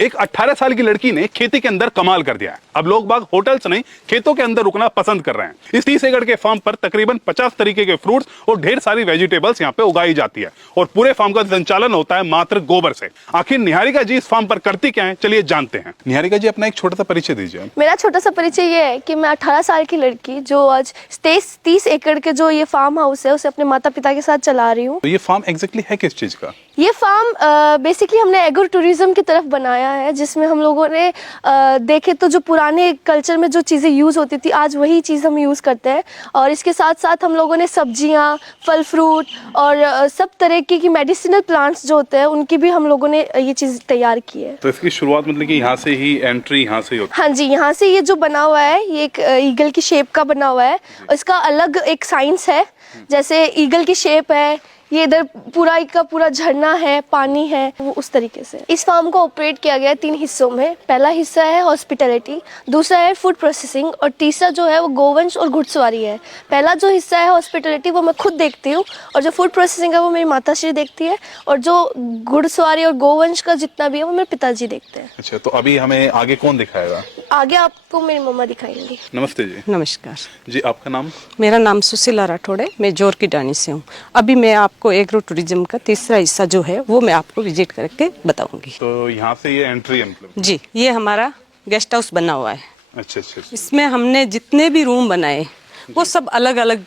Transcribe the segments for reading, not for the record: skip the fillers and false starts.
एक 18 साल की लड़की ने खेती के अंदर कमाल कर दिया है। अब लोग बाग होटल्स नहीं, खेतों के अंदर रुकना पसंद कर रहे हैं। इस 30 एकड़ के फार्म पर तकरीबन 50 तरीके के फ्रूट्स और ढेर सारी वेजिटेबल्स यहाँ पे उगाई जाती है और पूरे फार्म का संचालन होता है मात्र गोबर से। आखिर निहारिका जी इस फार्म पर करती क्या है, चलिए जानते हैं। निहारिका जी, अपना एक छोटा सा परिचय दीजिए। मेरा छोटा सा परिचय ये है कि मैं 18 साल की लड़की जो आज 30 एकड़ के जो ये फार्म हाउस है उसे अपने माता पिता के साथ चला रही हूँ। तो ये फार्म एग्जैक्टली है किस चीज का? ये फार्म बेसिकली हमने एग्रो टूरिज्म की तरफ बनाया है, जिसमें हम लोगों ने देखे तो जो पुराने कल्चर में जो चीज़ें यूज़ होती थी आज वही चीज़ हम यूज़ करते हैं। और इसके साथ साथ हम लोगों ने सब्जियां, फल फ्रूट और सब तरह की मेडिसिनल प्लांट्स जो होते हैं उनकी भी हम लोगों ने ये चीज़ तैयार की है। तो इसकी शुरुआत मतलब कि यहाँ से ही एंट्री यहाँ से ही होती है? हाँ जी, यहाँ से ये जो बना हुआ है ये एक ईगल की शेप का बना हुआ है और इसका अलग एक साइंस है। जैसे ईगल की शेप है, ये इधर पूरा का पूरा झरना है, पानी है, वो उस तरीके से। इस फार्म को ऑपरेट किया गया है 3 हिस्सों में। पहला हिस्सा है हॉस्पिटैलिटी, दूसरा है फूड प्रोसेसिंग और तीसरा जो है वो गोवंश और घुड़सवारी है। पहला जो हिस्सा है हॉस्पिटैलिटी वो मैं खुद देखती हूँ और जो फूड प्रोसेसिंग है वो मेरी माताश्री देखती है और जो घुड़सवारी और गोवंश का जितना भी है वो मेरे पिताजी देखते हैं। अच्छा, तो अभी हमें आगे कौन दिखाएगा? आगे आपको मेरी मम्मा दिखाएंगी। नमस्ते जी। नमस्कार जी, आपका नाम? मेरा नाम सुशीला राठौड़ है, मैं जोर की डानी से हूँ। अभी मैं आपको एग्रो टूरिज्म का तीसरा हिस्सा जो है वो मैं आपको विजिट करके बताऊंगी। तो यहाँ से ये एंट्री है मतलब? जी, ये हमारा गेस्ट हाउस बना हुआ है। अच्छा अच्छा। इसमें हमने जितने भी रूम बनाए वो सब अलग अलग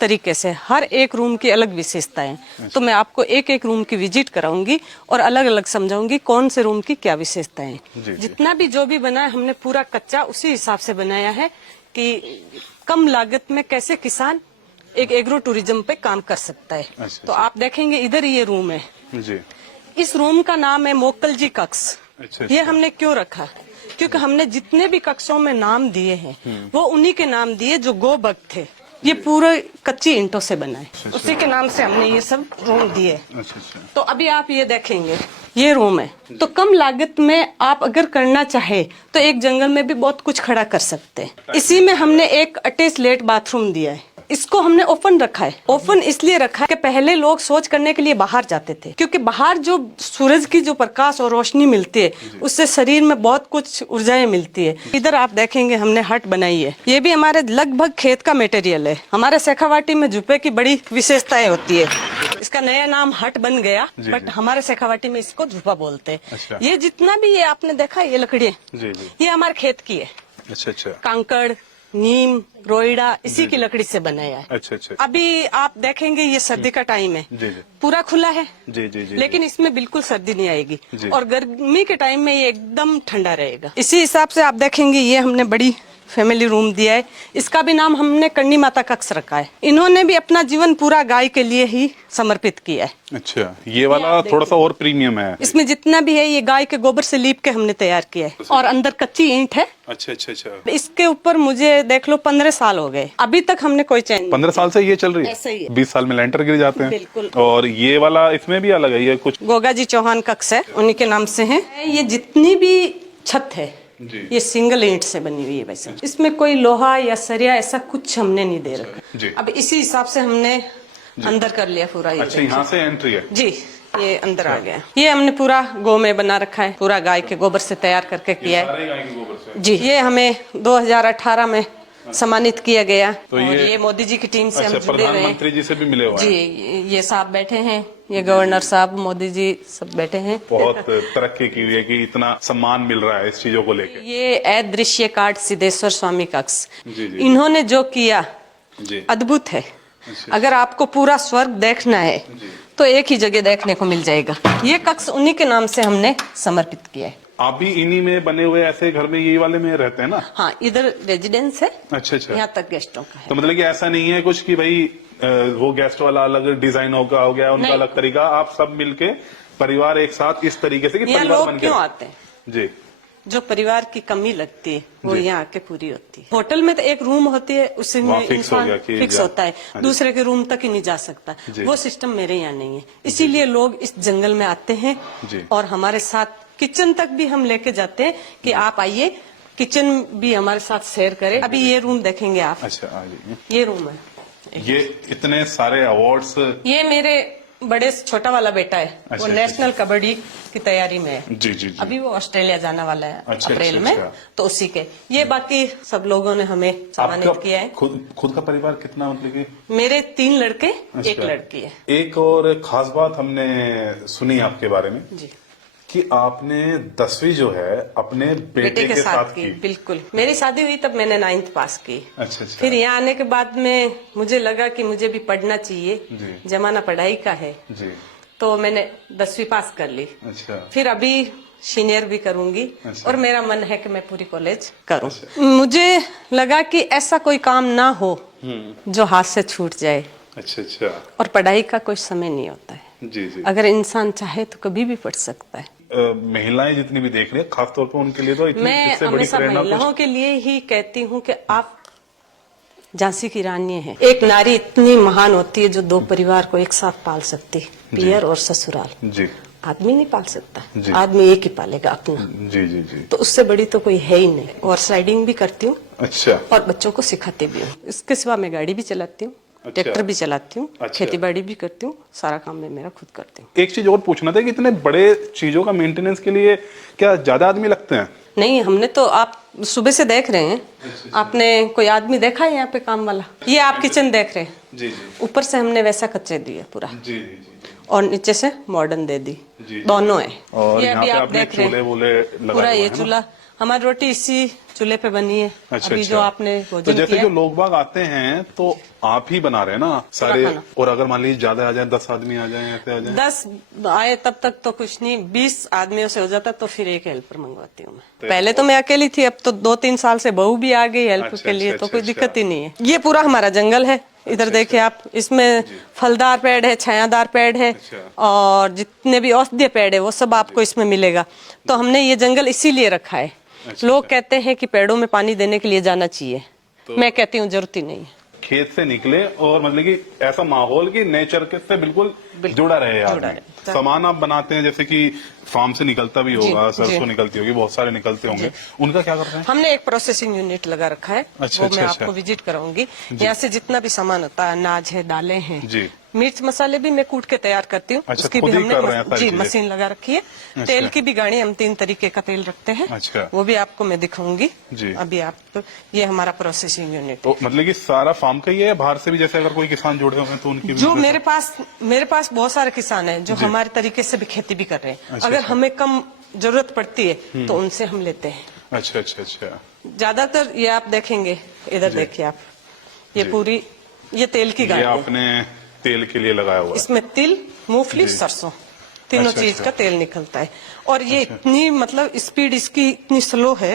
तरीके से, हर एक रूम की अलग विशेषताएं। तो मैं आपको एक एक रूम की विजिट कराऊंगी और अलग अलग समझाऊंगी कौन से रूम की क्या विशेषताएं हैं। जितना भी जो भी बना है हमने पूरा कच्चा उसी हिसाब से बनाया है कि कम लागत में कैसे किसान एक एग्रो टूरिज्म पे काम कर सकता है। तो आप देखेंगे इधर ये रूम है जी। इस रूम का नाम है मोकल जी कक्ष। अच्छा। ये हमने क्यों रखा? क्योंकि हमने जितने भी कक्षों में नाम दिए हैं वो उन्हीं के नाम दिए जो गो भक्त थे। ये पूरे कच्ची ईंटों से बना है, उसी के नाम से हमने ये सब रूम दिए। अच्छा अच्छा। तो अभी आप ये देखेंगे ये रूम है, तो कम लागत में आप अगर करना चाहे तो एक जंगल में भी बहुत कुछ खड़ा कर सकते हैं। इसी में हमने एक अटैच लेट बाथरूम दिया है। इसको हमने ओपन रखा है। ओपन इसलिए रखा है कि पहले लोग शौच करने के लिए बाहर जाते थे, क्योंकि बाहर जो सूरज की जो प्रकाश और रोशनी मिलती है उससे शरीर में बहुत कुछ ऊर्जाएं मिलती है। इधर आप देखेंगे हमने हट बनाई है, ये भी हमारे लगभग खेत का मटेरियल है। हमारे शेखावाटी में झुप्पे की बड़ी विशेषताएं होती है। इसका नया नाम हट बन गया, बट हमारे शेखावाटी में इसको झुप्पा बोलते हैं। अच्छा। ये जितना भी ये आपने देखा ये लकड़ी ये हमारे खेत की है। अच्छा अच्छा। कांकड़, नीम, रोइडा इसी की लकड़ी से बनाया है। अच्छा अच्छा। अभी आप देखेंगे ये सर्दी का टाइम है, जी जी। पूरा खुला है जी जी जी। लेकिन इसमें बिल्कुल सर्दी नहीं आएगी जी। और गर्मी के टाइम में ये एकदम ठंडा रहेगा। इसी हिसाब से आप देखेंगे ये हमने बड़ी फैमिली रूम दिया है। इसका भी नाम हमने करणी माता कक्ष रखा है। इन्होंने भी अपना जीवन पूरा गाय के लिए ही समर्पित किया है। अच्छा, ये वाला थोड़ा सा और प्रीमियम है। इसमें जितना भी है ये गाय के गोबर से लीप के हमने तैयार किया है और अंदर कच्ची ईंट है। अच्छा अच्छा अच्छा। इसके ऊपर मुझे देख लो 15 साल हो गए, अभी तक हमने कोई चेंज। 15 साल से ये चल रही है? ऐसे ही है। 20 साल में लेंटर गिर जाते हैं। बिल्कुल। और ये वाला इसमें भी अलग है, ये कुछ गोगा जी चौहान कक्ष है, उन्हीं के नाम से है। ये जितनी भी छत है जी। ये सिंगल ईंट से बनी हुई है। वैसे इसमें कोई लोहा या सरिया ऐसा कुछ हमने नहीं दे रखा जी। अब इसी हिसाब से हमने अंदर कर लिया पूरा। ये अच्छा, यहाँ से एंट्री है? जी, ये अंदर आ गया। ये हमने पूरा गौ में बना रखा है, पूरा गाय के गोबर से तैयार करके किया है। सारे गाय के गोबर से? जी, ये हमें 2018 में सम्मानित किया गया। तो और ये मोदी जी की टीम से हम जुड़े हुए हैं। प्रधानमंत्री जी से भी मिले हुए जी, ये साहब बैठे हैं, ये गवर्नर साहब, मोदी जी सब बैठे हैं। बहुत तरक्की की हुई है कि इतना सम्मान मिल रहा है इस चीजों को लेकर। ये अदृश्य कार्ड सिद्धेश्वर स्वामी कक्ष, जी जी। इन्होंने जो किया जी। अद्भुत है। अगर आपको पूरा स्वर्ग देखना है तो एक ही जगह देखने को मिल जाएगा। ये कक्ष उन्हीं के नाम से हमने समर्पित किया है। आप भी इन्हीं में बने हुए ऐसे घर में यही वाले में रहते हैं ना? हाँ, इधर रेजिडेंस है। अच्छा अच्छा। यहाँ तक गेस्टों का है। तो मतलब कि ऐसा नहीं है कुछ कि भाई वो गेस्ट वाला अलग डिजाइन होगा, हो गया उनका अलग तरीका, आप सब मिलके परिवार एक साथ इस तरीके से कि यहाँ परिवार लोग बन क्यों के। आते हैं? जी। जो परिवार की कमी लगती है वो यहाँ आके पूरी होती है। होटल में तो एक रूम होती है, उसमें वहाँ फिक्स हो इंसान गया कि फिक्स होता है, हाँ जी। दूसरे के रूम तक ही नहीं जा सकता। वो सिस्टम मेरे यहाँ नहीं है, इसीलिए लोग इस जंगल में आते हैं जी। और हमारे साथ किचन तक भी हम लेके जाते हैं कि आप आइए, किचन भी हमारे साथ शेयर करें। अभी ये रूम देखेंगे आप। अच्छा, आ जाइए। ये रूम है। ये इतने सारे अवार्ड्स। ये मेरे बड़े छोटा वाला बेटा है, अच्छा, वो नेशनल कबड्डी की तैयारी में है। जी जी जी। अभी वो ऑस्ट्रेलिया जाने वाला है अच्छा, अप्रैल अच्छा, में, अच्छा। तो उसी के ये बाकी सब लोगों ने हमें सम्मानित आपका किया है। खुद का परिवार कितना, मतलब कि? मेरे 3 लड़के, अच्छा। 1 लड़की है। एक और खास बात हमने सुनी आपके बारे में जी, कि आपने 10वीं जो है अपने बेटे के साथ की। की। बिल्कुल, मेरी शादी हुई तब मैंने 9th पास की। अच्छा अच्छा। फिर यहाँ आने के बाद में मुझे लगा कि मुझे भी पढ़ना चाहिए, जी। जमाना पढ़ाई का है, जी। तो मैंने 10वीं पास कर ली। अच्छा। फिर अभी सीनियर भी करूंगी। अच्छा। और मेरा मन है कि मैं पूरी कॉलेज करूं। मुझे लगा कि ऐसा कोई काम ना हो जो हाथ से छूट जाए। अच्छा अच्छा। और पढ़ाई का कोई समय नहीं होता है, जी जी। अगर इंसान चाहे तो कभी भी पढ़ सकता है। महिलाएं जितनी भी देख रही है, खासतौर पर उनके लिए तो इतनी मैं इससे बड़ी हमेशा प्रेरणा महिलाओं के लिए ही कहती हूँ कि आप झांसी की रानी है। एक नारी इतनी महान होती है जो 2 परिवार को एक साथ पाल सकती है, पियर और ससुराल। जी आदमी नहीं पाल सकता, जी। आदमी एक ही पालेगा अपना। जी जी जी। तो उससे बड़ी तो कोई है ही नहीं। और राइडिंग भी करती हूँ अच्छा। और बच्चों को सिखाती भी हूँ। इसके सिवा मैं गाड़ी भी चलाती हूँ, अच्छा। ट्रैक्टर भी चलाती हूँ, अच्छा। खेती बाड़ी भी करती हूँ, सारा काम मैं मेरा खुद करती हूँ। एक चीज और पूछना था कि इतने बड़े चीजों का मेंटेनेंस के लिए क्या ज्यादा आदमी लगते हैं? नहीं, हमने तो, आप सुबह से देख रहे हैं, आपने कोई आदमी देखा है यहाँ पे काम वाला? ये आप किचन देख रहे हैं, जी जी ऊपर से हमने वैसा कच्चे दिया पूरा, जी जी और नीचे से मॉडर्न दे दी, जी। दोनों है। और ये यहाँ अभी पे आप आपने देख रहे चूल्हे हैं, वूल्हे लगाए पूरा हुए ये हैं ना? चूल्हा, हमारी रोटी इसी चूल्हे पे बनी है। अच्छा अभी अच्छा। जो आपने तो भोजन जैसे किया, जो लोग बाग आते हैं तो आप ही बना रहे हैं ना सारे? खाना। और अगर मान लीजिए ज्यादा आ जाए, 10 आदमी आ जाए, ऐसे आ जाए? 10 आए तब तक तो कुछ नहीं, 20 आदमियों से हो जाता तो फिर एक हेल्पर मंगवाती हूँ मैं। पहले तो मैं अकेली थी, अब तो 2-3 साल से बहू भी आ गई हेल्प अच्छा, के लिए, अच्छा, तो कोई अच्छा, दिक्कत ही नहीं है। ये पूरा हमारा जंगल है, इधर देखिए आप, इसमें फलदार पेड़ है, छायादार पेड़ है, अच्छा। और जितने भी औषधीय पेड़ है वो सब आपको इसमें मिलेगा। तो हमने ये जंगल इसीलिए रखा है। अच्छा, लोग अच्छा। कहते हैं कि पेड़ों में पानी देने के लिए जाना चाहिए, मैं कहती हूँ जरूरत ही नहीं है। खेत से निकले और मतलब कि ऐसा माहौल की नेचर के से बिल्कुल जुड़ा रहे आदमी। रहे। सामान आप बनाते हैं जैसे कि फार्म से निकलता भी होगा, जी, सरसों जी। निकलती होगी, बहुत सारे निकलते होंगे, उनका क्या करते हैं? हमने एक प्रोसेसिंग यूनिट लगा रखा है, अच्छा, वो अच्छा, मैं अच्छा। आपको विजिट कराऊंगी। यहाँ से जितना भी सामान होता है, अनाज है, दालें हैं, जी। मिर्च मसाले भी मैं कूट के तैयार करती हूँ। अच्छा, उसकी खुद भी ही हमने कर रहे हैं सारी जी चीजें? मशीन लगा रखी है। तेल की भी गाड़ी, हम 3 तरीके का तेल रखते हैं, अच्छा। वो भी आपको मैं दिखाऊंगी। जी। अभी आप, ये हमारा प्रोसेसिंग यूनिट है। तो मतलब कि सारा फार्म का ही है, बाहर से भी जैसे अगर कोई किसान जुड़े हुए हैं तो उनकी भी जो मदद? मेरे पास बहुत सारे किसान हैं जो जी। हमारे तरीके से भी खेती भी कर रहे हैं। अच्छा, अगर अच्छा। हमें कम जरूरत पड़ती है तो उनसे हम लेते हैं। अच्छा अच्छा अच्छा। ज्यादातर ये आप देखेंगे, इधर देखिए आप, ये जी। पूरी ये तेल की ये गाड़ी है। आपने तेल के लिए लगाया हुआ है? इसमें तिल, मूंगफली, जी। सरसों, तीनों अच्छा, चीज अच्छा। का तेल निकलता है। और ये इतनी, मतलब स्पीड इसकी इतनी स्लो है,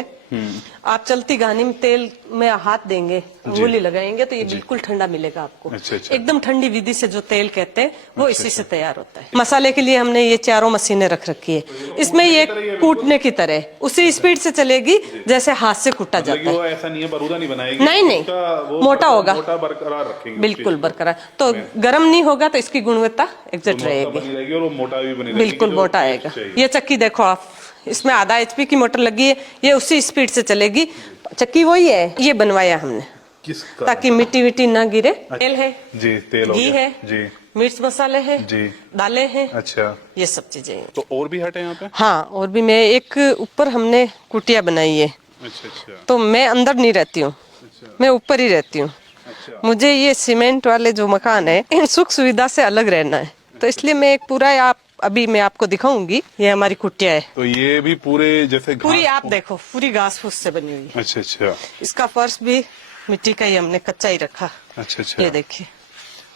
आप चलती गाड़ी में तेल में हाथ देंगे, अंगुली लगाएंगे तो ये बिल्कुल ठंडा मिलेगा आपको। अच्छा, अच्छा। एकदम ठंडी विधि से जो तेल कहते हैं वो इसी से तैयार होता है। मसाले के लिए हमने ये चारों मशीनें रख रखी है। इसमें ये कूटने की तरह उसी स्पीड से चलेगी जैसे हाथ से कूटा मतलब जाता कि है। वो ऐसा नहीं है, बरूदा नहीं बनाएगी? नहीं, नहीं, उसका वो मोटा होगा, मोटा बरकरार रखेंगे उस बिल्कुल चीज को। बरकरार। तो गर्म नहीं होगा तो इसकी गुणवत्ता एग्जैक्ट तो रहेगी, बनी रहेगी और वो मोटा भी बनी रहेगी, बिल्कुल जो मोटा टेस्ट आएगा। चाहिए। ये चक्की देखो आप, इसमें आधा HP की मोटर लगी है, ये उसी स्पीड से चलेगी। चक्की वही है, ये बनवाया हमने किसका? ताकि मिट्टी विट्टी ना गिरे। तेल है जी, तेल हो घी गया। है जी मिर्च मसाले है जी। दालें हैं, अच्छा, ये सब चीजें हैं। तो और भी हट है यहाँ पे? हाँ, और भी मैं एक ऊपर हमने कुटिया बनाई है, अच्छा अच्छा तो मैं अंदर नहीं रहती हूँ, अच्छा मैं ऊपर ही रहती हूँ। अच्छा। मुझे ये सीमेंट वाले जो मकान है इन सुख सुविधा से अलग रहना है, तो इसलिए मैं एक पूरा, आप अभी मैं आपको दिखाऊंगी, ये हमारी कुटिया है। तो ये भी पूरे जैसे पूरी घास आप देखो, पूरी घास फूस से बनी हुई है। अच्छा अच्छा इसका फर्श भी मिट्टी का ही हमने कच्चा ही रखा। अच्छा अच्छा। ये देखिए,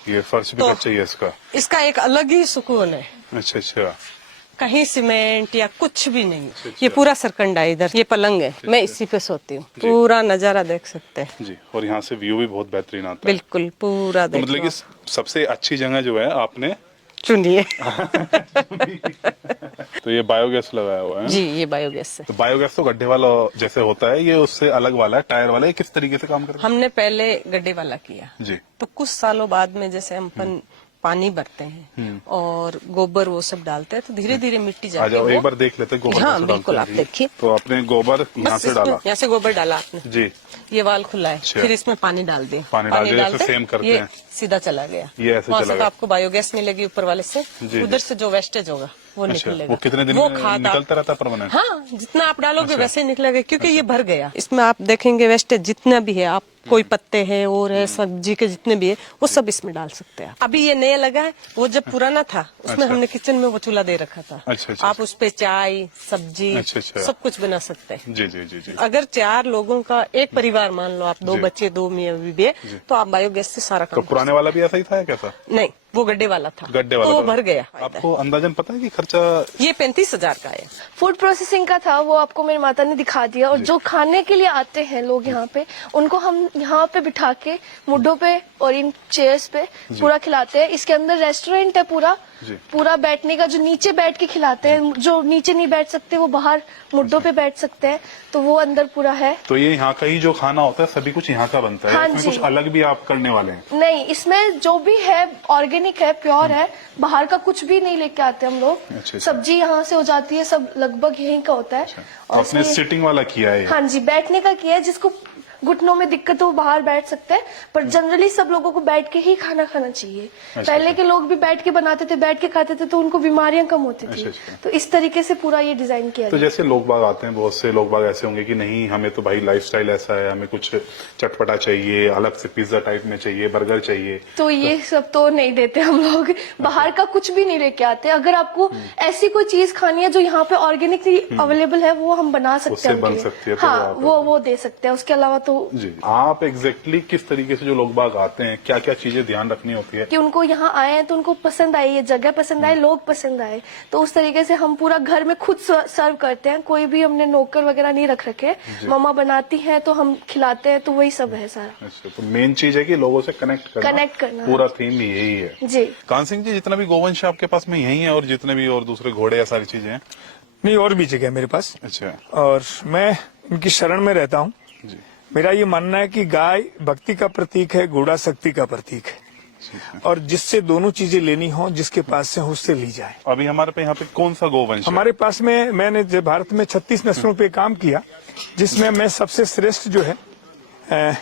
ये फर्श भी तो- कच्चा ही है इसका? इसका एक अलग ही सुकून है, अच्छा अच्छा कहीं सीमेंट या कुछ भी नहीं। ये पूरा सरकंडा है, इधर ये पलंग है, मैं इसी पे सोती हूँ। पूरा नजारा देख सकते हैं, जी। और यहाँ से व्यू भी बहुत बेहतरीन आता है। बिल्कुल पूरा तो देख मतलब लो कि सबसे अच्छी जगह जो है आपने आप। चुनिए। तो ये बायोगैस लगाया हुआ है? जी, ये बायोगैस है। तो बायोगैस तो गड्ढे वाला जैसे होता है, ये उससे अलग वाला है, टायर वाला है, किस तरीके से काम करता हमने पहले गड्ढे वाला किया, है? जी तो कुछ सालों बाद में जैसे हम पानी भरते हैं और गोबर वो सब डालते हैं, तो धीरे धीरे मिट्टी आ जाती जाओ है एक बार देख लेते हैं गोबर हाँ कैसे बिल्कुल, डालते आप हैं। देखिए। तो आपने गोबर यहाँ से डाला, यहाँ से गोबर डाला आपने जी, ये वाल खुला है, अच्छा। फिर इसमें पानी डाल दिया, पानी डाल दिया, जैसे डालते सेम करते ये हैं। सीधा चला गया, ये ऐसे वहाँ चला से तो गया। आपको बायोगैस मिलेगी ऊपर वाले से, जी, उधर जी। से जो वेस्टेज होगा वो अच्छा, निकलेगा। वो कितने दिन वो में खाद निकलता रहता है परमानेंट? हाँ, जितना आप डालोगे अच्छा। वैसे ही निकलेगा, क्योंकि ये भर गया। इसमें आप देखेंगे वेस्टेज जितना भी है, आप कोई पत्ते हैं और है सब्जी के जितने भी है वो सब इसमें डाल सकते हैं। अभी ये नया लगा है, वो जब पुराना था उसमें अच्छा। हमने किचन में वो चूल्हा दे रखा था। अच्छा, अच्छा। आप उस पे चाय सब्जी अच्छा, अच्छा। सब कुछ बना सकते हैं। जी जी जी जी। अगर 4 लोगों का एक परिवार मान लो, आप 2 जी। बच्चे 2 मियाँ बीवी है, तो आप बायोगैस से सारा तो काम पुराने वाला भी ऐसा ही था या कैसा? नहीं, वो गड्ढे वाला था, गड्ढे वाला तो वो था। भर गया। आपको अंदाजन पता है कि खर्चा? ये 35,000 का है। फूड प्रोसेसिंग का था, वो आपको मेरी माता ने दिखा दिया। और जो खाने के लिए आते हैं लोग यहाँ पे, उनको हम यहाँ पे बिठा के मुड्ढों पे और इन चेयर्स पे पूरा खिलाते हैं। इसके अंदर रेस्टोरेंट है पूरा, जी। पूरा बैठने का, जो नीचे बैठ के खिलाते हैं, जो नीचे नहीं बैठ सकते वो बाहर मुड्ढों पे बैठ सकते हैं, तो वो अंदर पूरा है। तो ये यहाँ का ही जो खाना होता है सभी कुछ यहाँ का बनता है? हाँ इसमें जी। कुछ अलग भी आप करने वाले हैं? नहीं, इसमें जो भी है ऑर्गेनिक है, प्योर है, बाहर का कुछ भी नहीं लेके आते हम लोग। अच्छा। सब्जी यहाँ से हो जाती है, सब लगभग यहीं का होता है। तो आपने इसमें- सिटिंग वाला किया है? हाँ जी, बैठने का किया है। जिसको घुटनों में दिक्कत हो वो बाहर बैठ सकते हैं, पर जनरली सब लोगों को बैठ के ही खाना खाना चाहिए। पहले के लोग भी बैठ के बनाते थे, बैठ के खाते थे, तो उनको बीमारियां कम होती थी। अच्छा। तो इस तरीके से पूरा ये डिजाइन किया तो गया। जैसे लोग बाग आते हैं, बहुत से लोग बाग ऐसे होंगे कि नहीं हमें तो भाई लाइफस्टाइल ऐसा है, हमें कुछ चटपटा चाहिए, अलग से पिज्जा टाइप में चाहिए, बर्गर चाहिए। तो ये सब तो नहीं देते हम लोग, बाहर का कुछ भी नहीं लेके आते। अगर आपको ऐसी कोई चीज खानी है जो यहाँ पे ऑर्गेनिकली अवेलेबल है, वो हम बना सकते उससे हैं बन उनके लिए। सकती है, तो हाँ, आप- वो दे सकते हैं। उसके अलावा तो जी, आप एग्जैक्टली किस तरीके से जो लोग बाग आते हैं, क्या क्या चीजें ध्यान रखनी होती है? कि उनको यहाँ आए हैं तो उनको पसंद आए, ये जगह पसंद आए, लोग पसंद आए, तो उस तरीके से हम पूरा घर में खुद सर्व करते हैं। कोई भी हमने नौकर वगैरह नहीं रख रखे, मम्मा बनाती हैं तो हम खिलाते हैं, तो वही सब है सारा। अच्छा, तो मेन चीज है कि लोगों से कनेक्ट करना। पूरा थीम यही है। जी। कान सिंह जी, जितना भी गोवंश है आपके पास में यही है, और जितने भी और दूसरे घोड़े या सारी चीजें हैं? नहीं, और भी जगह है मेरे पास, अच्छा और मैं इनकी शरण में रहता हूँ। जी, मेरा ये मानना है कि गाय भक्ति का प्रतीक है, घोड़ा शक्ति का प्रतीक है, ठीक है। और जिससे दोनों चीजें लेनी हो, जिसके पास से हो उससे ली जाए। अभी हमारे पे यहाँ पे कौन सा गोवंश है? हमारे पास में मैंने जो भारत में 36 नस्लों पे काम किया, जिसमें मैं सबसे श्रेष्ठ जो है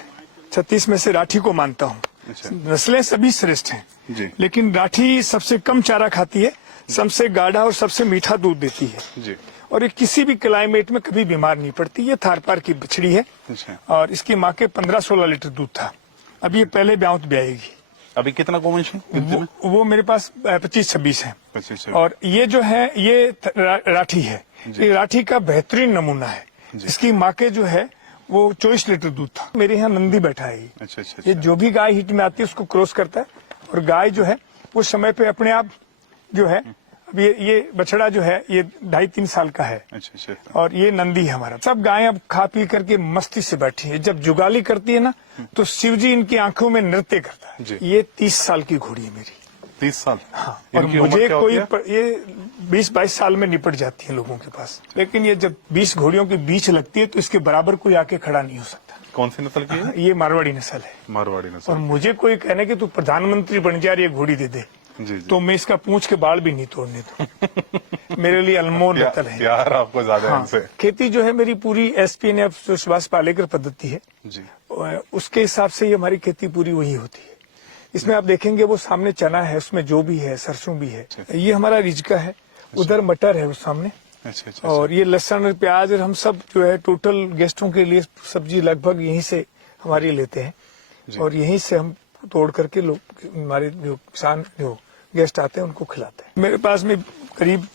36 में से राठी को मानता हूँ। अच्छा। नस्लें सभी श्रेष्ठ जी। हैं, लेकिन राठी सबसे कम चारा खाती है, सबसे गाढ़ा और सबसे मीठा दूध देती है, जी, और ये किसी भी क्लाइमेट में कभी बीमार नहीं पड़ती। ये थार पार की बछड़ी है, अच्छा। और इसकी माँ के 15-16 लीटर दूध था। अब ये पहले ब्याउत ब्याएगी। अभी कितना गोवंश है? कितने में? वो मेरे पास 25-26 है। 25 है। और ये जो है ये राठी है, जी। ये राठी का बेहतरीन नमूना है। जी। इसकी माँ के जो है वो 24 लीटर दूध था। मेरे यहाँ नंदी बैठा है ये। अच्छा अच्छा ये अच्छा। जो भी गाय हिट में आती है उसको क्रॉस करता है, और गाय जो है वो समय पे अपने आप जो है, अब ये बछड़ा जो है ये 2.5-3 साल का है, अच्छा अच्छा। और ये नंदी है हमारा। सब गायें अब खा पी करके मस्ती से बैठी है। जब जुगाली करती है ना, तो शिव जी इनकी आंखों में नृत्य करता जी। है। ये 30 साल की घोड़ी है मेरी। 30 साल? हाँ, और इनकी उम्र मुझे क्या कोई होती है? ये 20-22 साल में निपट जाती है लोगों के पास, लेकिन ये जब 20 घोड़ियों के बीच लगती है तो इसके बराबर कोई आके खड़ा नहीं हो सकता। कौन सी नस्ल की है? ये मारवाड़ी नस्ल है, मारवाड़ी और नस्ल। मुझे कोई कहने कि तू प्रधानमंत्री बन जा, ये घोड़ी दे दे, जी जी। तो मैं इसका पूंछ के बाल भी नहीं तोड़ने दूं। मेरे लिए अनमोल रतन है। प्यार आपको ज्यादा है हाँ, इनसे। खेती जो है मेरी पूरी SPNF जो सुभाष पालेकर पद्धति है, जी, उसके हिसाब से ही हमारी खेती पूरी वही होती है। इसमें आप देखेंगे वो सामने चना है, उसमें जो भी है, सरसों भी है, ये हमारा रिजका है, उधर मटर है उस सामने, अच्छा अच्छा। और ये लहसुन और प्याज, और हम सब जो है टोटल गेस्टों के लिए सब्जी लगभग यहीं से हमारी लेते हैं, और यहीं से हम तोड़ करके लोग, हमारे जो किसान जो गेस्ट आते हैं उनको खिलाते हैं। मेरे पास में करीब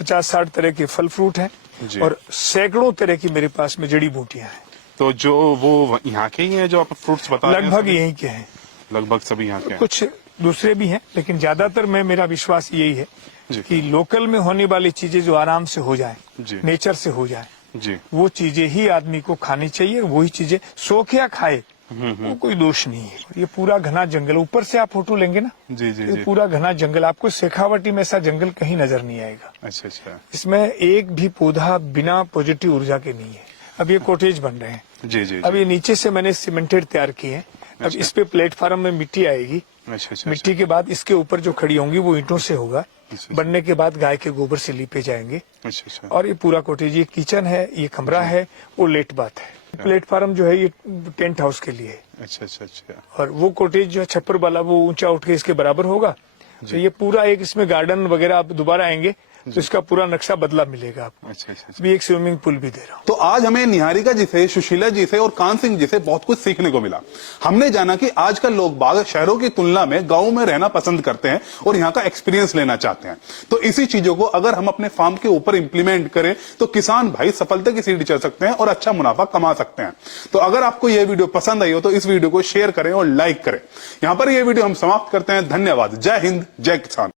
50-60 तरह के फल फ्रूट हैं, जी। और सैकड़ों तरह की मेरे पास में जड़ी बूटियां हैं। तो जो वो यहाँ के ही हैं जो आप फ्रूट्स बता रहे हैं? लगभग सभी? यहीं के हैं, लगभग सभी यहाँ के हैं। कुछ दूसरे भी हैं, लेकिन ज्यादातर मेरा विश्वास यही है जी। कि लोकल में होने वाली चीजें जो आराम से हो जाए, जी। नेचर से हो जाए, जी वो चीजें ही आदमी को खानी चाहिए। वही चीजें शौकिया खाए, वो कोई दोष नहीं है। ये पूरा घना जंगल, ऊपर से आप फोटो लेंगे ना, जी जी ये जी। पूरा घना जंगल, आपको शेखावटी में ऐसा जंगल कहीं नजर नहीं आएगा। अच्छा अच्छा। इसमें एक भी पौधा बिना पॉजिटिव ऊर्जा के नहीं है। अब ये कॉटेज बन रहे हैं, जी जी अब जी। ये नीचे से मैंने सीमेंटेड तैयार किए हैं। अब अच्छा। इस पे प्लेटफार्म में मिट्टी आएगी, अच्छा, अच्छा, मिट्टी के बाद इसके ऊपर जो खड़ी होंगी वो ईंटों से होगा। अच्छा। बनने के बाद गाय के गोबर से लीपे जाएंगे। अच्छा अच्छा और ये पूरा कॉटेज, ये किचन है, ये कमरा है, वो लेट बाथ है। प्लेटफार्म जो है ये टेंट हाउस के लिए है। अच्छा अच्छा अच्छा और वो कॉटेज जो है छप्पर वाला, वो ऊंचा उठ के इसके बराबर होगा। तो ये पूरा एक इसमें गार्डन वगैरह, आप दोबारा आएंगे तो इसका पूरा नक्शा बदला मिलेगा आपको। अच्छा अच्छा अच्छा। भी एक स्विमिंग पूल भी दे रहा हूँ। तो आज हमें निहारिका जी से, सुशीला जी से और कान सिंह जी से बहुत कुछ सीखने को मिला। हमने जाना कि आजकल लोग बाग शहरों की तुलना में गांव में रहना पसंद करते हैं और यहाँ का एक्सपीरियंस लेना चाहते हैं। तो इसी चीजों को अगर हम अपने फार्म के ऊपर इंप्लीमेंट करें तो किसान भाई सफलता की सीढ़ी चढ़ सकते हैं और अच्छा मुनाफा कमा सकते हैं। तो अगर आपको यह वीडियो पसंद आई हो तो इस वीडियो को शेयर करें और लाइक करें। यहां पर यह वीडियो हम समाप्त करते हैं। धन्यवाद। जय हिंद, जय किसान।